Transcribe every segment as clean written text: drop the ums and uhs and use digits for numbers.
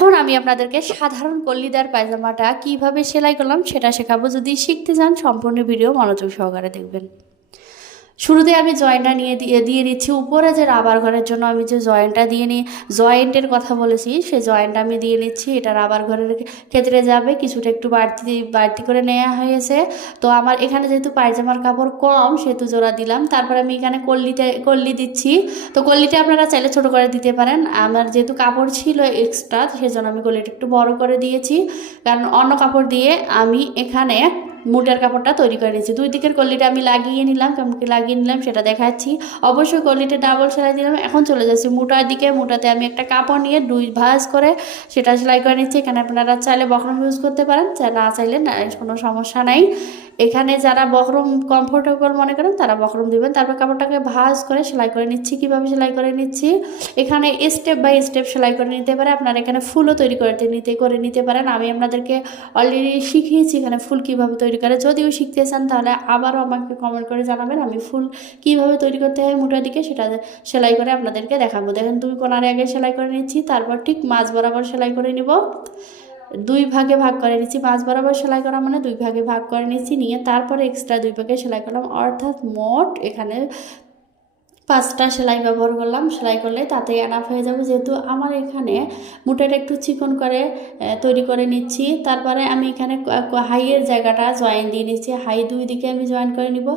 এখন আমি আপনাদেরকে সাধারণ কলিদার পায়জামাটা কিভাবে সেলাই করলাম সেটা শেখাবো। যদি শিখতে চান সম্পূর্ণ ভিডিও মনোযোগ সহকারে দেখবেন। শুরুতে আমি জয়েন্টটা দিয়ে নিচ্ছি। উপরে যে রাবার ঘরের জন্য আমি যে জয়েন্টটা জয়েন্টের কথা বলেছি, সেই জয়েন্টটা আমি দিয়ে নিচ্ছি। এটা রাবার ঘরের ক্ষেত্রে যাবে, কিছুটা একটু বাড়তি করে নেওয়া হয়েছে। তো আমার এখানে যেহেতু পায়জামার কাপড় কম সেহেতু জোড়া দিলাম। তারপর আমি এখানে কল্লি দিচ্ছি। তো কল্লিটা আপনারা চাইলে ছোট করে দিতে পারেন। আমার যেহেতু কাপড় ছিল এক্সট্রা, সেজন্য আমি কল্লিটা একটু বড় করে দিয়েছি, কারণ অন্য কাপড় দিয়ে আমি এখানে মুটের কাপড়টা তৈরি করে নিয়েছি। দুই দিকের কল্লিটা আমি লাগিয়ে নিলাম, কেমন কি লাগিয়ে নিলাম সেটা দেখাচ্ছি। অবশ্যই কল্লিটা ডাবল সেলাই দিলাম। এখন চলে যাচ্ছি মুটার দিকে। মুটাতে আমি একটা কাপড় নিয়ে দুই ভাঁজ করে সেটা সেলাই করে নিচ্ছি। এখানে আপনারা চাইলে বক্রম ইউজ করতে পারেন, না চাইলে না, কোনো সমস্যা নাই। এখানে যারা বক্রম কমফোর্টেবল মনে করেন তারা বক্রম দিবেন। তারপর কাপড়টাকে ভাঁজ করে সেলাই করে নিচ্ছি। কীভাবে সেলাই করে নিচ্ছি, এখানে স্টেপ বাই স্টেপ সেলাই করে নিতে পারে। আপনারা এখানে ফুলও তৈরি করে নিতে পারেন। আমি আপনাদেরকে অলরেডি শিখিয়েছি এখানে ফুল কীভাবে তৈরি করে। যদিও শিখতে চান তাহলে আবারও আমাকে কমেন্ট করে জানাবেন। আমি ফুল কীভাবে তৈরি করতে হয় মুটার দিকে সেটা সেলাই করে আপনাদেরকে দেখাবো। দেখেন দুই কোণার আগে সেলাই করে নিচ্ছি, তারপর ঠিক মাঝ বরাবর সেলাই করে নিব। দুই ভাগে ভাগ করে নিচ্ছি। মাঝ বরাবর সেলাই করা মানে দুই ভাগে ভাগ করে নিচ্ছি, নিয়ে তারপরে এক্সট্রা দুই ভাগে সেলাই করলাম। অর্থাৎ মোট এখানে 5টা সেলাই ব্যবহার করলাম। সেলাই করলে তাতে এনাফ হয়ে যাবে, যেহেতু আমার এখানে মুটাটা একটু চিকন করে তৈরি করে নিচ্ছি। তারপরে আমি এখানে হাইয়ের জায়গাটা জয়েন দিয়ে নিচ্ছি। হাই দুই দিকে আমি জয়েন করে নিব।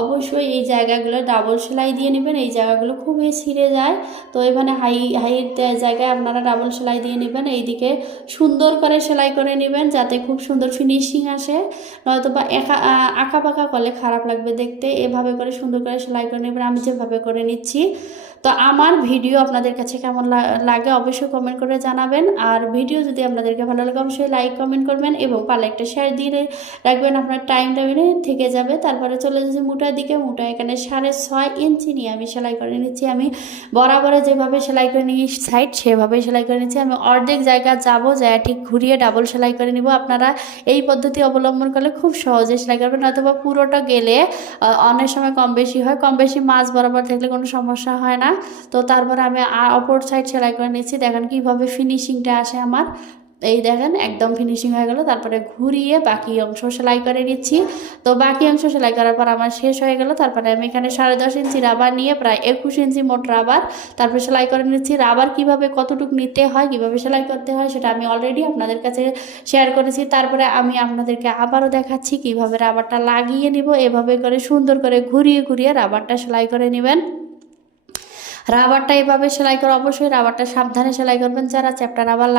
অবশ্যই এই জায়গাগুলো ডাবল সেলাই দিয়ে নেবেন, এই জায়গাগুলো খুবই ছিঁড়ে যায়। তো এখানে হাইয়ের জায়গায় আপনারা ডাবল সেলাই দিয়ে নেবেন। এইদিকে সুন্দর করে সেলাই করে নেবেন যাতে খুব সুন্দর ফিনিশিং আসে, নয়তো বা আঁকা পাকা করলে খারাপ লাগবে দেখতে। এভাবে করে সুন্দর করে সেলাই করে নেবেন, আমি যেভাবে করে নিচ্ছি। তো আমার ভিডিও আপনাদের কাছে কেমন লাগে অবশ্যই কমেন্ট করে জানাবেন। আর ভিডিও যদি আপনাদেরকে ভালো লাগে অবশ্যই লাইক কমেন্ট করবেন এবং পারলে একটা শেয়ার দিয়ে রাখবেন, আপনার টাইমটা থেকে যাবে। তারপরে চলে যাচ্ছে মুটার দিকে। মুটা এখানে 6.5 ইঞ্চি নিয়ে আমি সেলাই করে নিচ্ছি। আমি বরাবরে যেভাবে সেলাই করে নিই সাইড সেভাবে সেলাই করে নিচ্ছি। আমি অর্ধেক জায়গা যাব, যায় ঠিক ঘুরিয়ে ডাবল সেলাই করে নিব। আপনারা এই পদ্ধতি অবলম্বন করলে খুব সহজে সেলাই করবেন, অথবা পুরোটা গেলে অনেক সময় কম বেশি হয়। কম বেশি মাছ বরাবর থাকলে কোনো সমস্যা হয় না। তো তারপরে আমি অপর সাইড সেলাই করে নিচ্ছি। দেখেন কিভাবে ফিনিশিংটা আসে আমার। এই দেখেন একদম ফিনিশিং হয়ে গেল। তারপরে ঘুরিয়ে বাকি অংশ সেলাই করে নিচ্ছি। তো বাকি অংশ সেলাই করার পর আমার শেষ হয়ে গেল। তারপরে আমি এখানে 10.5 ইঞ্চি রাবার নিয়ে প্রায় 21 ইঞ্চি মোট রাবার তারপরে সেলাই করে নিচ্ছি। রাবার কিভাবে কতটুকু নিতে হয়, কিভাবে সেলাই করতে হয় সেটা আমি অলরেডি আপনাদের কাছে শেয়ার করেছি। তারপরে আমি আপনাদেরকে আবারও দেখাচ্ছি কিভাবে রাবারটা লাগিয়ে নিব। এভাবে করে সুন্দর করে ঘুরিয়ে ঘুরিয়ে রাবারটা সেলাই করে নেবেন। রাবারটা এভাবে সেলাই করে অবশ্যই রাবারটা সাবধানে সেলাই করবেন। যারা চ্যাপ্টা রাবার